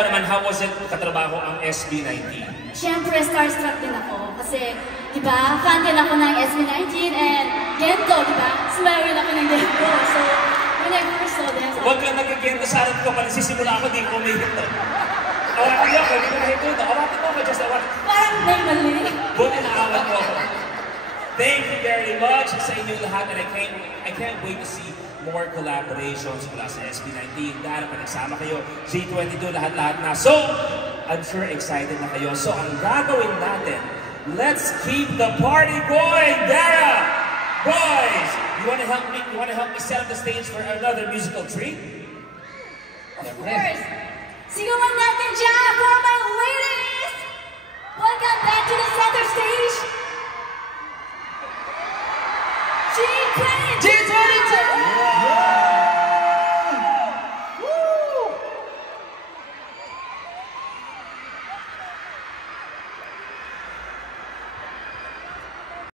mo naman, how was it katrabaho ang SB19? Siyempre, starstruck din ako. Kasi, di ba, fan din ako ng SB19 and Gento, di ba? Smile rin ako ng Gento. So, when I first saw them, huwag kang nag-Gento sa akin ko, pala sisimula ako, di ko may hito. Awatin niyo ako, hindi ko na hito. Awatin mo ako, just awatin. parang may mali. Buti na awat mo ako. Thank you very much sa inyong lahat, and I can't wait to see more collaborations mula sa SB19. Dahil pa nagsama kayo, G22, lahat-lahat na. So, I'm sure excited na kayo. So, ang gagawin natin, let's keep the party going, Dara! Boys, you wanna help me set up the stage for another musical treat? Of course. Sigawan na